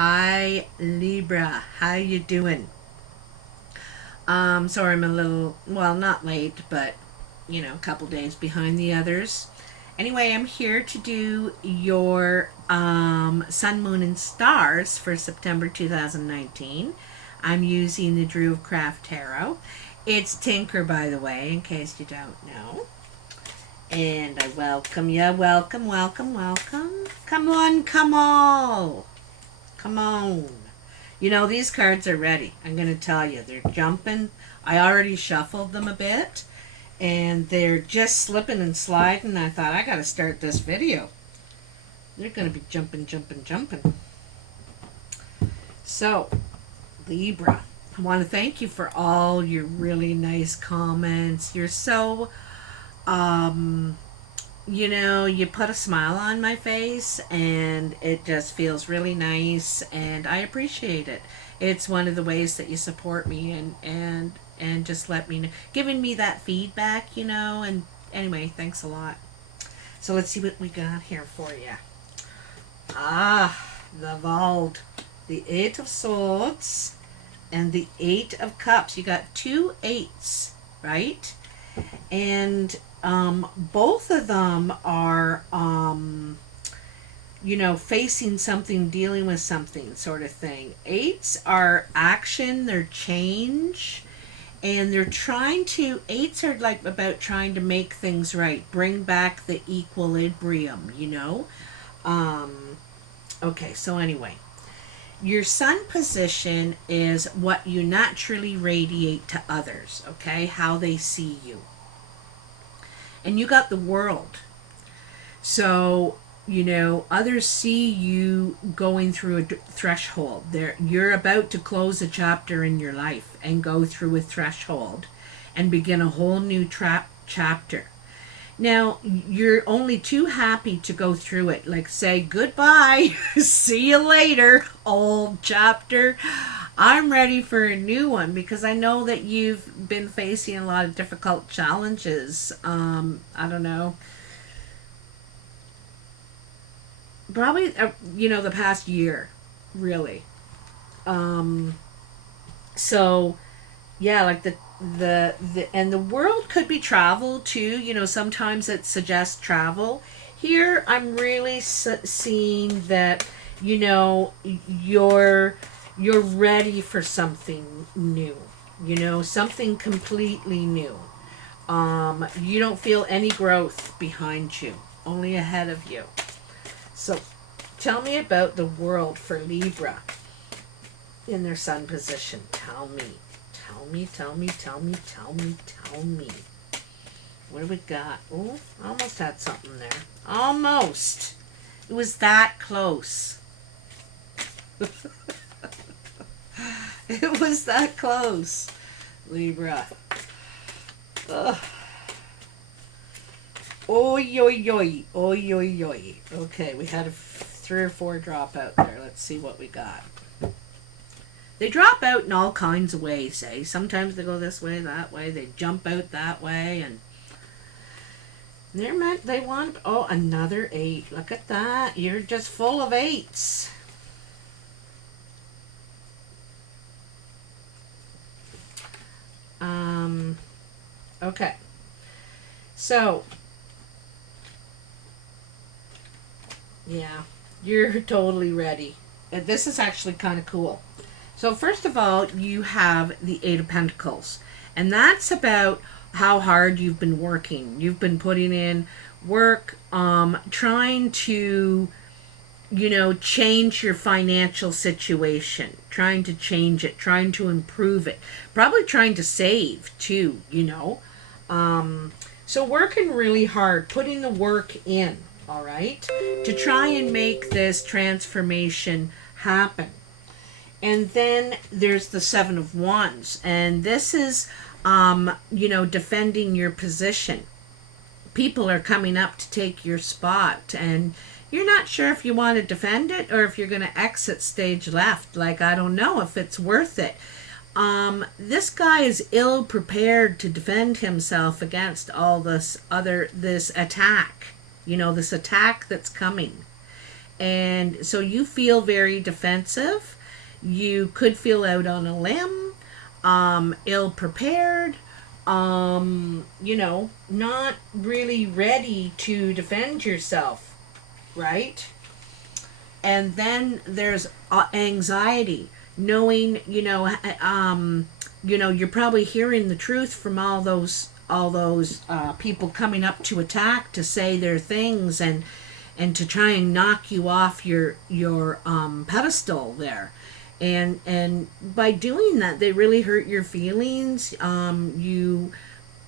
Hi Libra, how you doing? Sorry I'm a little, well, not late, but a couple days behind the others. Anyway, I'm here to do your sun, moon, and stars for September 2019. I'm using the Druid Craft Tarot. It's Tinker, by the way, in case you don't know. And I welcome you. Welcome, welcome, welcome. Come on, come all. Come on. These cards are ready. I'm going to tell you. They're jumping. I already shuffled them a bit. And they're just slipping and sliding. I thought, I got to start this video. They're going to be jumping, jumping, jumping. So, Libra, I want to thank you for all your really nice comments. You're so, you put a smile on my face and it just feels really nice and I appreciate it. It's one of the ways that you support me and just let me know, giving me that feedback, and anyway, thanks a lot. So let's see what we got here for you. The Vault, the Eight of Swords and the Eight of Cups. You got two eights, right? And both of them are, facing something, dealing with something sort of thing. Eights are action, they're change, and eights are like about trying to make things right, bring back the equilibrium, Okay, so anyway, your sun position is what you naturally radiate to others, okay? How they see you. And you got the World. So, others see you going through a threshold. You're about to close a chapter in your life and go through a threshold and begin a whole new chapter. Now, you're only too happy to go through it. Like, say goodbye, see you later, old chapter. I'm ready for a new one because I know that you've been facing a lot of difficult challenges. I don't know. Probably, the past year, really. So, yeah, like and the World could be travel too. Sometimes it suggests travel. Here, I'm really seeing that, you're ready for something new, something completely new. You don't feel any growth behind you, only ahead of you. So tell me about the World for Libra in their sun position. Tell me. Tell me. What do we got? Oh, almost had something there. Almost. It was that close. It was that close, Libra. Ugh. Oi, oi, oi. Oi, oi, oi. Okay, we had 3 or 4 drop out there. Let's see what we got. They drop out in all kinds of ways, eh? Sometimes they go this way, that way. They jump out that way, and they want, another 8. Look at that. You're just full of 8s. Okay. So, yeah, you're totally ready. This is actually kind of cool. So first of all, you have the Eight of Pentacles. And that's about how hard you've been working. You've been putting in work, trying to, change your financial situation. Trying to change it. Trying to improve it. Probably trying to save, too, So working really hard. Putting the work in, all right? To try and make this transformation happen. And then there's the Seven of Wands. And this is, defending your position. People are coming up to take your spot. And you're not sure if you want to defend it or if you're going to exit stage left. Like, I don't know if it's worth it. This guy is ill prepared to defend himself against all this attack. This attack that's coming. And so you feel very defensive. You could feel out on a limb, ill prepared, not really ready to defend yourself, right? And then there's anxiety, knowing, you're probably hearing the truth from all those people coming up to attack, to say their things, and to try and knock you off your pedestal there. And by doing that, they really hurt your feelings. You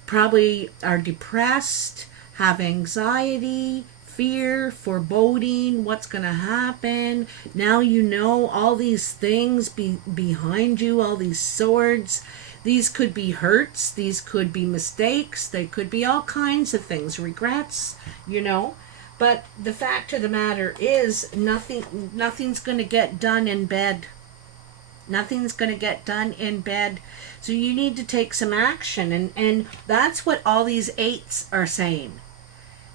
probably are depressed, have anxiety, fear, foreboding, what's going to happen. Now you know all these things behind you, all these swords. These could be hurts, these could be mistakes, they could be all kinds of things, regrets, But the fact of the matter is, nothing's going to get done in bed. Nothing's going to get done in bed. So you need to take some action. And that's what all these eights are saying.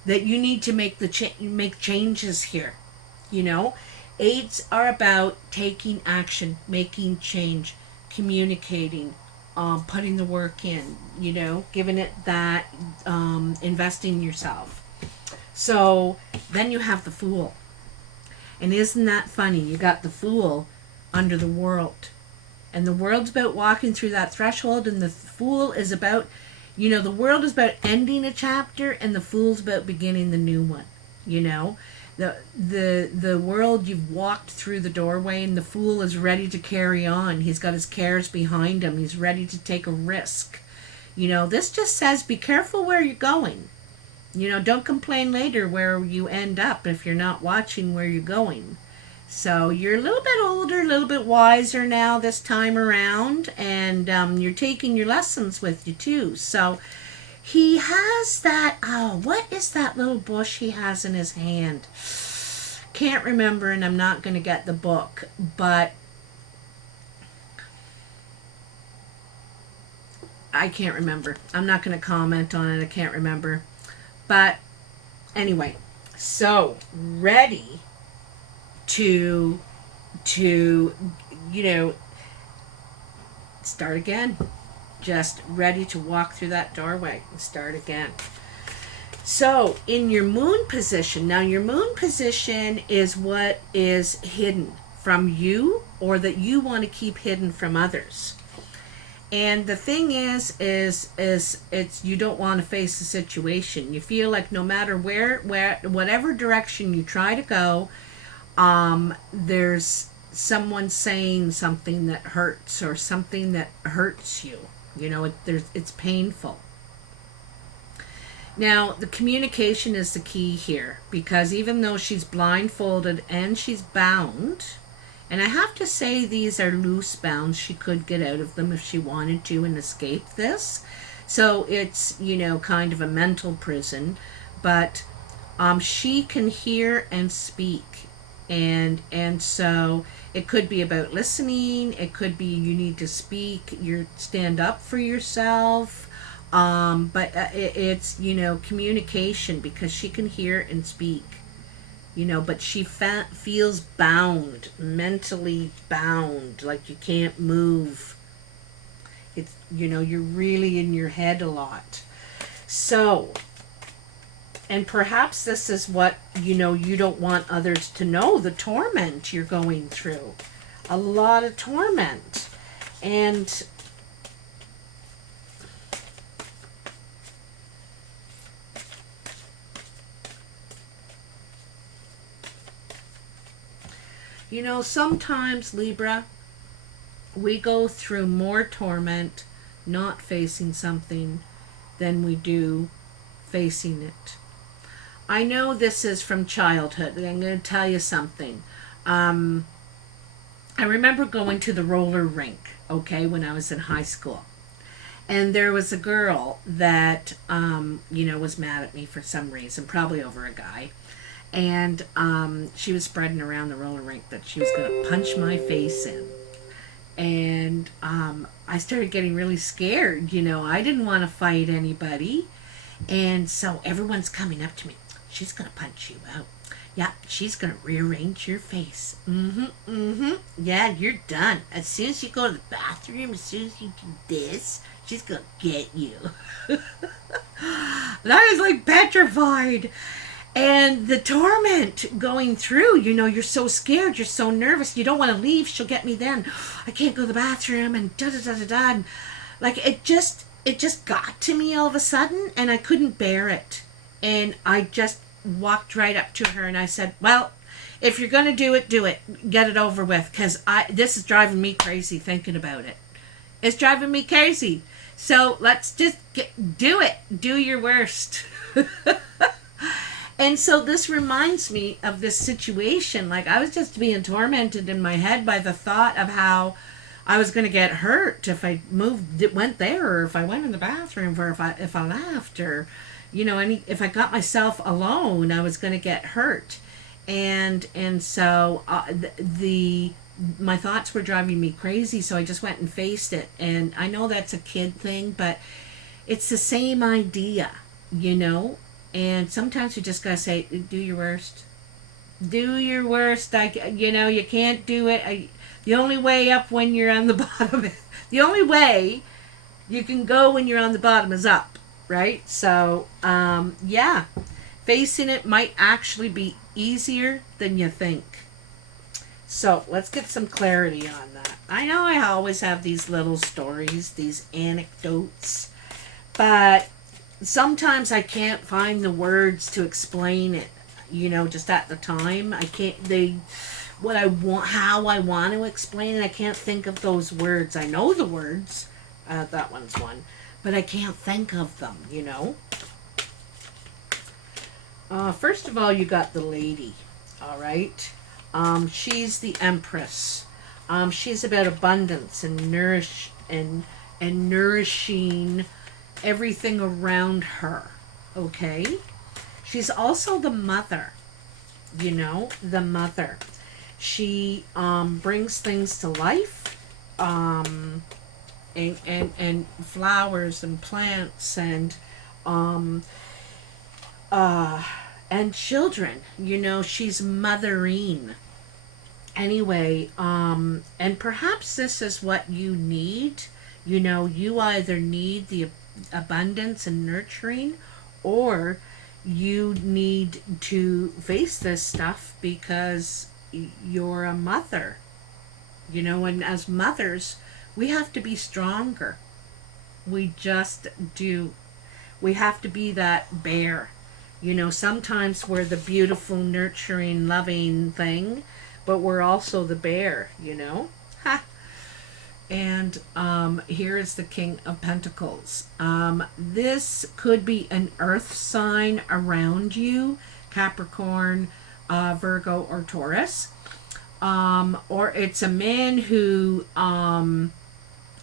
That you need to make make changes here. Eights are about taking action, making change, communicating, putting the work in, giving it that, investing in yourself. So then you have the Fool. And isn't that funny? You got the Fool under the World. And the World's about walking through that threshold, and the Fool is about, the World is about ending a chapter, and the Fool's about beginning the new one. The World, you've walked through the doorway, and the Fool is ready to carry on. He's got his cares behind him. He's ready to take a risk. This just says be careful where you're going. Don't complain later where you end up if you're not watching where you're going. So you're a little bit older, a little bit wiser now this time around, and you're taking your lessons with you too. So he has that, what is that little bush he has in his hand? Can't remember, and I'm not going to get the book, but I can't remember. I'm not going to comment on it. I can't remember. But anyway, so ready to start again. Just ready to walk through that doorway and start again. So in your moon position, now your moon position is what is hidden from you, or that you want to keep hidden from others. And the thing is it's you don't want to face the situation. You feel like no matter where whatever direction you try to go, there's someone saying something that hurts, or something that hurts you. It's painful. Now, the communication is the key here, because even though she's blindfolded and she's bound, and I have to say these are loose bounds, she could get out of them if she wanted to and escape this. So it's, kind of a mental prison, but she can hear and speak. And so it could be about listening. It could be you need to speak. You stand up for yourself. But it's communication, because she can hear and speak. But she feels bound, mentally bound, like you can't move. It's you're really in your head a lot. So. And perhaps this is what, you don't want others to know, the torment you're going through. A lot of torment. And sometimes, Libra, we go through more torment not facing something than we do facing it. I know this is from childhood. I'm going to tell you something. I remember going to the roller rink, when I was in high school. And there was a girl that, was mad at me for some reason, probably over a guy. And she was spreading around the roller rink that she was going to punch my face in. And I started getting really scared. I didn't want to fight anybody. And so everyone's coming up to me. She's going to punch you out. Yeah, she's gonna rearrange your face. Yeah, you're done. As soon as you go to the bathroom, as soon as you do this, she's gonna get you. And I was like petrified. And the torment going through, you're so scared, you're so nervous, you don't want to leave, she'll get me then. I can't go to the bathroom and da da da da da. And like it just got to me all of a sudden and I couldn't bear it. And I just walked right up to her and I said, well, if you're going to do it, get it over with, because this is driving me crazy thinking about it. It's driving me crazy. So let's just do it. Do your worst. And so this reminds me of this situation. Like, I was just being tormented in my head by the thought of how I was going to get hurt if I went there, or if I went in the bathroom, or if I left, or if I got myself alone, I was going to get hurt. And so my thoughts were driving me crazy, so I just went and faced it. And I know that's a kid thing, but it's the same idea, And sometimes you just gotta say, do your worst. Do your worst. You can't do it. The only way up when you're on the bottom, the only way you can go when you're on the bottom is up, right? So, yeah, facing it might actually be easier than you think. So let's get some clarity on that. I know I always have these little stories, these anecdotes, but sometimes I can't find the words to explain it, just at the time. I can't, how I want to explain it, I can't think of those words. I know the words, that one's one, but I can't think of them, First of all, you got the lady, all right? She's the Empress. She's about abundance and nourishing everything around her, okay? She's also the mother, the mother. She brings things to life, and flowers and plants and children. She's mothering. Anyway, and perhaps this is what you need. You either need the abundance and nurturing, or you need to face this stuff because you're a mother, and as mothers we have to be stronger. We just do. We have to be that bear. Sometimes we're the beautiful, nurturing, loving thing, but we're also the bear, ha. And here is the King of Pentacles. This could be an earth sign around you, Capricorn, Virgo, or Taurus. Or it's a man who,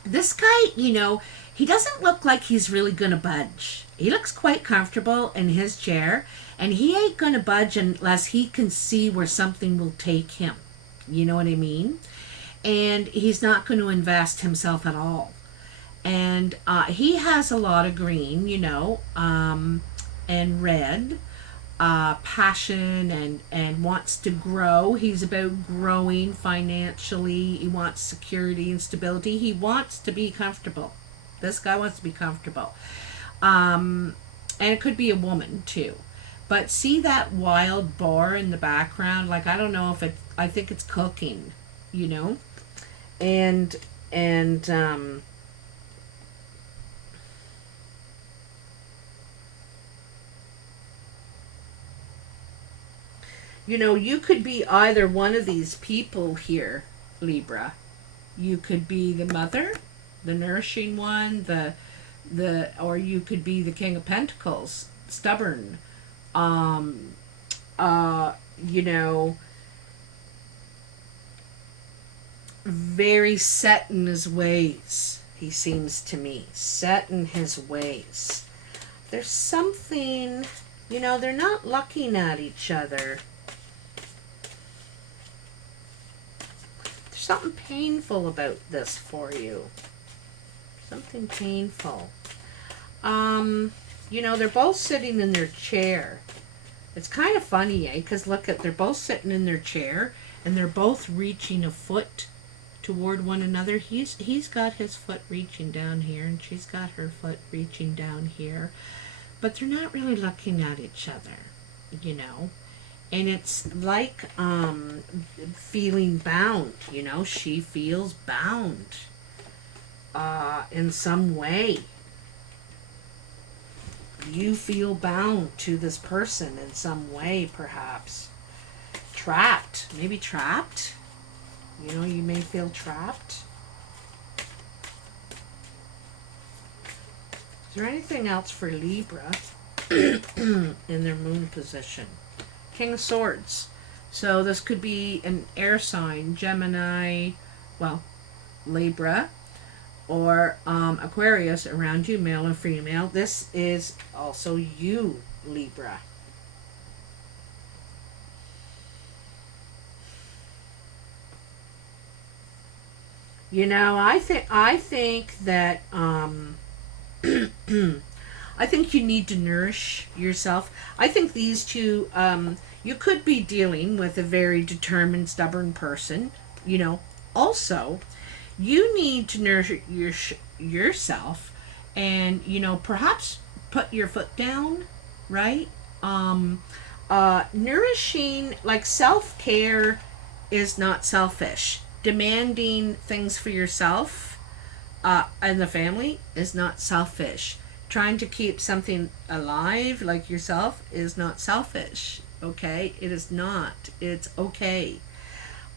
this guy, he doesn't look like he's really going to budge. He looks quite comfortable in his chair, and he ain't going to budge unless he can see where something will take him. You know what I mean? And he's not going to invest himself at all. And he has a lot of green, and red, passion, and wants to grow. He's about growing financially. He wants security and stability. He wants to be comfortable. This guy wants to be comfortable. And it could be a woman too. But see that wild boar in the background? Like, I don't know if I think it's cooking, And you could be either one of these people here, Libra. You could be the mother, the nourishing one, or you could be the King of Pentacles, stubborn, very set in his ways. He seems to me set in his ways. There's something, they're not looking at each other. There's something painful about this for you. Something painful. They're both sitting in their chair. It's kind of funny, eh? Because look at, they're both sitting in their chair and they're both reaching a foot toward one another. He's got his foot reaching down here and she's got her foot reaching down here. But they're not really looking at each other, you know. And it's like feeling bound, you know. She feels bound in some way. You feel bound to this person in some way, perhaps. Trapped. Maybe trapped. You know, you may feel trapped. Is there anything else for Libra in their moon position? King of Swords. So this could be an air sign, Gemini, well, Libra, or Aquarius around you, male or female. This is also you, Libra. You know, I think that I think you need to nourish yourself. I think these two, you could be dealing with a very determined, stubborn person. You know, also, you need to nourish yourself, and you know, perhaps put your foot down, right? Nourishing, like self-care, is not selfish. Demanding things for yourself and the family is not selfish. Trying to keep something alive like yourself is not selfish. Okay, it is not. It's okay.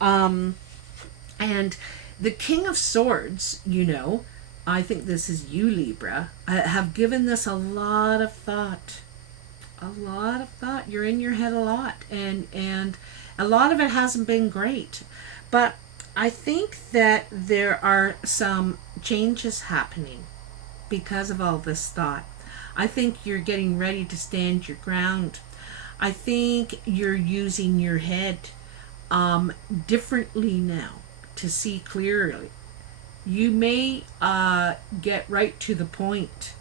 And the King of Swords, you know, I think this is you, Libra. I have given this a lot of thought. A lot of thought. You're in your head a lot, and a lot of it hasn't been great. But I think that there are some changes happening because of all this thought. I think you're getting ready to stand your ground. I think you're using your head differently now to see clearly. You may get right to the point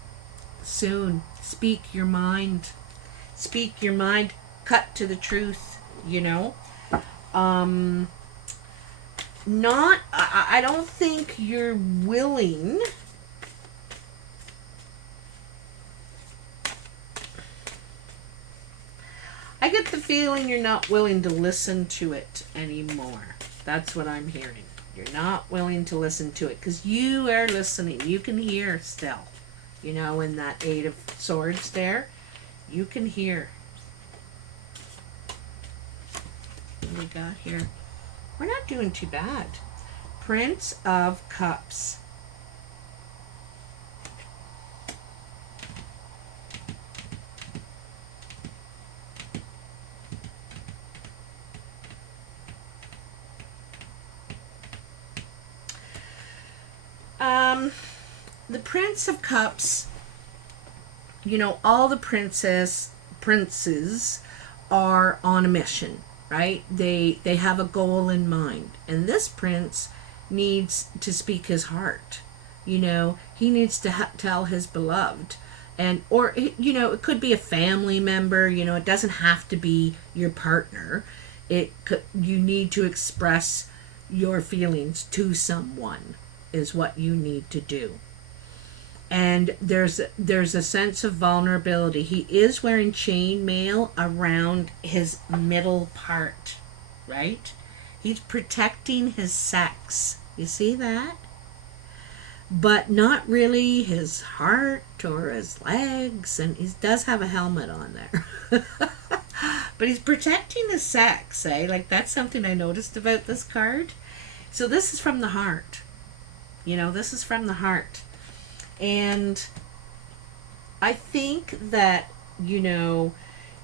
soon. Speak your mind. Speak your mind. Cut to the truth, you know. I don't think you're willing I get the feeling you're not willing to listen to it anymore. That's what I'm hearing. You're not willing to listen to it because you are listening. You can hear still. You know, in that Eight of Swords there, you can hear. What do we got here? We're not doing too bad. Prince of Cups. The Prince of Cups, you know, all the princes are on a mission, right? They have a goal in mind. And this prince needs to speak his heart. You know, he needs to tell his beloved. And, or, you know, it could be a family member, you know, it doesn't have to be your partner. You need to express your feelings to someone is what you need to do. And there's a sense of vulnerability. He is wearing chainmail around his middle part, right? He's protecting his sex. You see that? But not really his heart or his legs, and he does have a helmet on there. But he's protecting his sex, eh? Like, that's something I noticed about this card. So this is from the heart. You know, this is from the heart. And I think that, you know,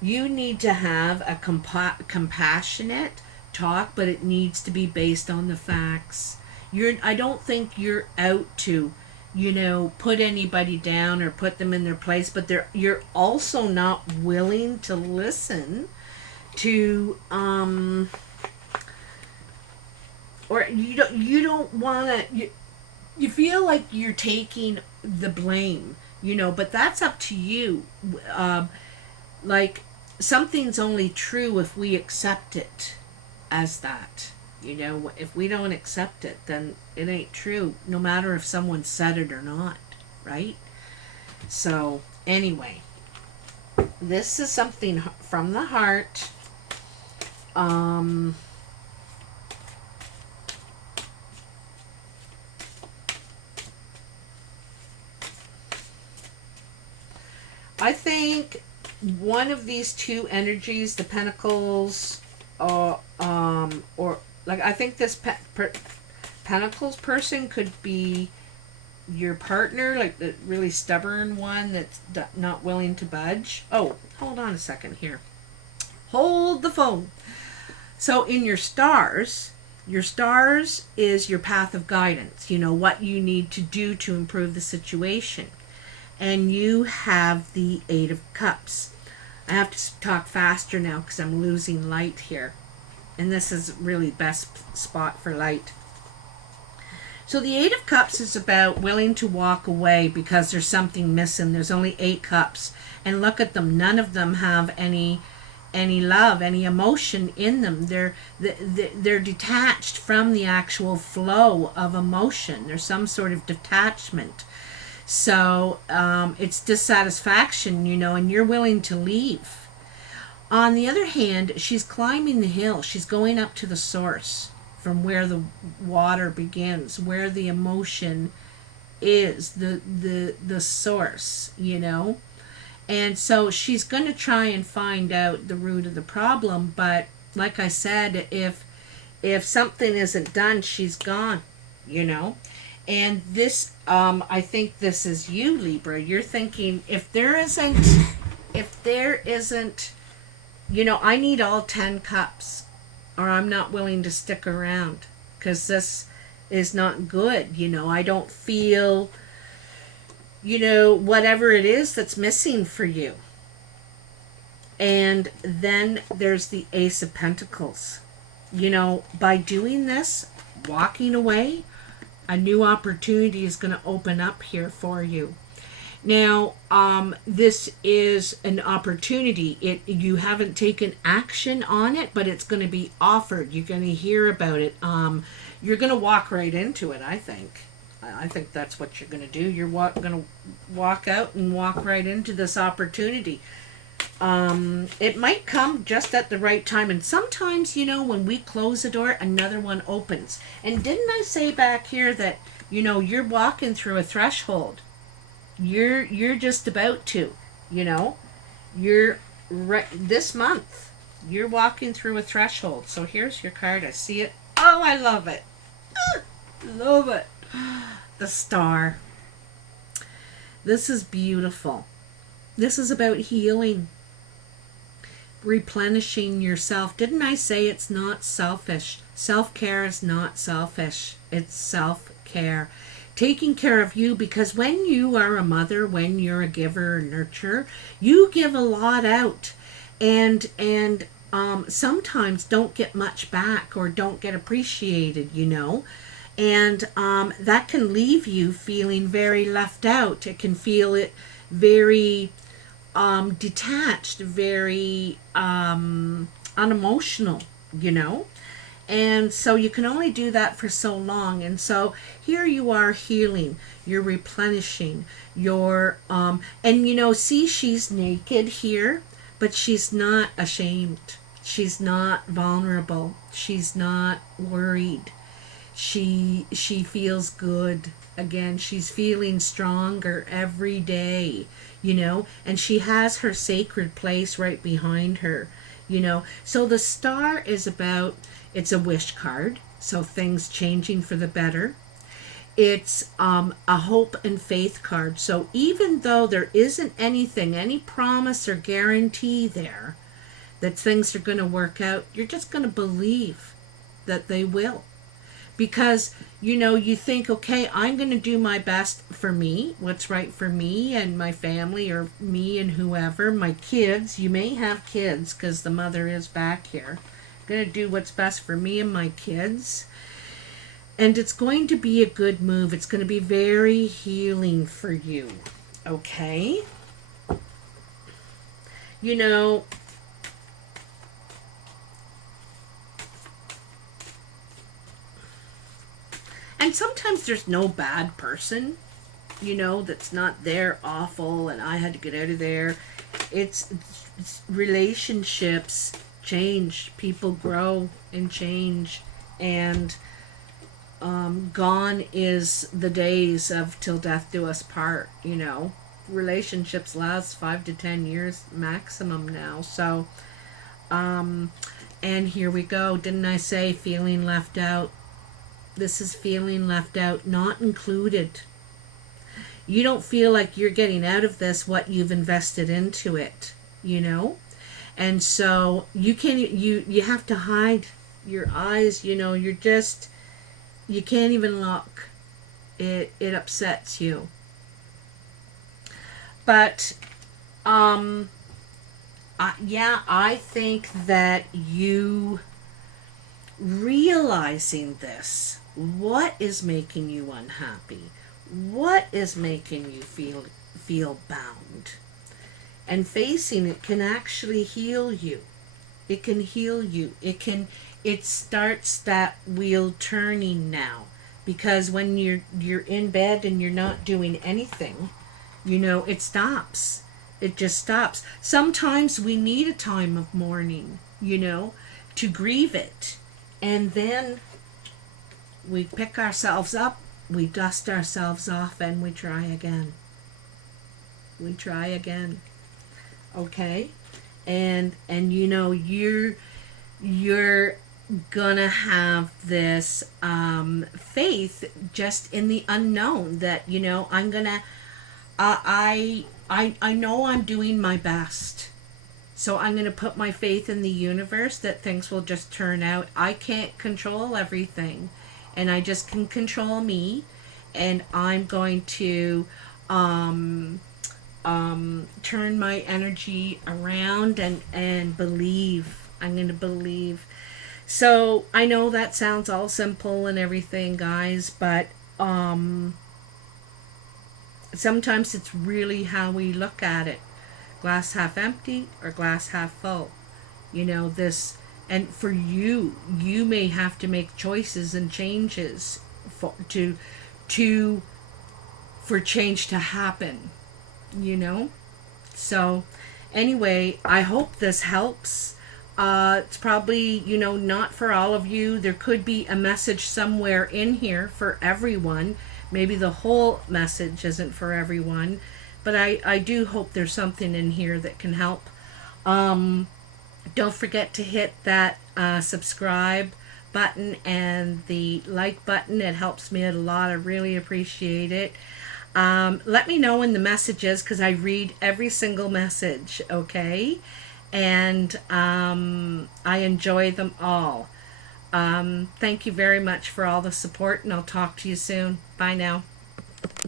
you need to have a compassionate talk, but it needs to be based on the facts. I don't think you're out to, you know, put anybody down or put them in their place, but you're also not willing to listen to or you don't want to you feel like you're taking the blame, you know, but that's up to you. Like, something's only true if we accept it as that. You know, if we don't accept it, then it ain't true, no matter if someone said it or not, right? So, anyway, this is something from the heart. I think one of these two energies, the Pentacles, or like, I think this Pentacles person could be your partner, like the really stubborn one that's not willing to budge. Oh, hold on a second here. Hold the phone. So in your stars is your path of guidance, you know, what you need to do to improve the situation. And you have the Eight of Cups. I have to talk faster now because I'm losing light here. And this is really best spot for light. So the Eight of Cups is about willing to walk away because there's something missing. There's only 8 cups. And look at them. None of them have any love, any emotion in them. They're detached from the actual flow of emotion. There's some sort of detachment. So it's dissatisfaction, you know, and you're willing to leave. On the other hand, she's climbing the hill. She's going up to the source from where the water begins, where the emotion is, the source, you know. And so she's going to try and find out the root of the problem. But like I said, if something isn't done, she's gone, you know. And this, I think this is you, Libra. You're thinking, if there isn't, you know, I need all 10 cups, or I'm not willing to stick around, because this is not good. You know, I don't feel, you know, whatever it is that's missing for you. And then there's the Ace of Pentacles. You know, by doing this, walking away, a new opportunity is going to open up here for you. Now, this is an opportunity. You haven't taken action on it, but it's going to be offered. You're going to hear about it. You're going to walk right into it, I think. I think that's what you're going to do. You're going to walk out and walk right into this opportunity. It might come just at the right time. And sometimes, you know, when we close a door, another one opens. And didn't I say back here that, you know, you're walking through a threshold? You're just about to, you know, you're right this month. You're walking through a threshold. So here's your card. I see it. Oh, I love it. Love it. The Star. This is beautiful. This is about healing, replenishing yourself. Didn't I say it's not selfish? Self-care is not selfish. It's self-care. Taking care of you, because when you are a mother, when you're a giver or nurturer, you give a lot out, and sometimes don't get much back or don't get appreciated, you know. And that can leave you feeling very left out. It can feel it very detached, very unemotional, you know. And so you can only do that for so long. And so here you are healing, you're replenishing, you're and you know, see, she's naked here, but she's not ashamed. She's not vulnerable. She's not worried. She feels good. Again, she's feeling stronger every day, you know, and she has her sacred place right behind her, you know. So the Star is about, it's a wish card, so things changing for the better. It's a hope and faith card. So even though there isn't anything, any promise or guarantee there that things are going to work out, you're just going to believe that they will. Because, you know, you think, okay, I'm going to do my best for me, what's right for me and my family, or me and whoever, my kids. You may have kids because the mother is back here. I'm going to do what's best for me and my kids. And it's going to be a good move. It's going to be very healing for you. Okay? You know, and sometimes there's no bad person, you know, that's not there awful and I had to get out of there. It's relationships change, people grow and change, and gone is the days of till death do us part, you know. Relationships last 5 to 10 years maximum now. So and here we go. Didn't I say feeling left out? This is feeling left out, not included. You don't feel like you're getting out of this what you've invested into it, you know? And so you can't, you have to hide your eyes, you know, you can't even look. It upsets you. But yeah, I think that you realizing this, what is making you unhappy, what is making you feel bound, and facing it can actually heal you. It can heal you. It starts that wheel turning now, because when you're in bed and you're not doing anything, you know, it stops. It just stops. Sometimes we need a time of mourning, you know, to grieve it. And then we pick ourselves up, we dust ourselves off, and we try again. We try again. Okay? And you know, you're gonna have this faith just in the unknown that, you know, I'm gonna I know I'm doing my best. So I'm going to put my faith in the universe that things will just turn out. I can't control everything, and I just can control me. And I'm going to turn my energy around and believe. I'm going to believe. So I know that sounds all simple and everything, guys, but sometimes it's really how we look at it. Glass half empty or glass half full. You know, this, and for you may have to make choices and changes for change to happen, you know. So anyway, I hope this helps. It's probably, you know, not for all of you. There could be a message somewhere in here for everyone. Maybe the whole message isn't for everyone, but I do hope there's something in here that can help. Don't forget to hit that subscribe button and the like button. It helps me out a lot. I really appreciate it. Let me know in the messages, because I read every single message, okay? And I enjoy them all. Thank you very much for all the support, and I'll talk to you soon. Bye now.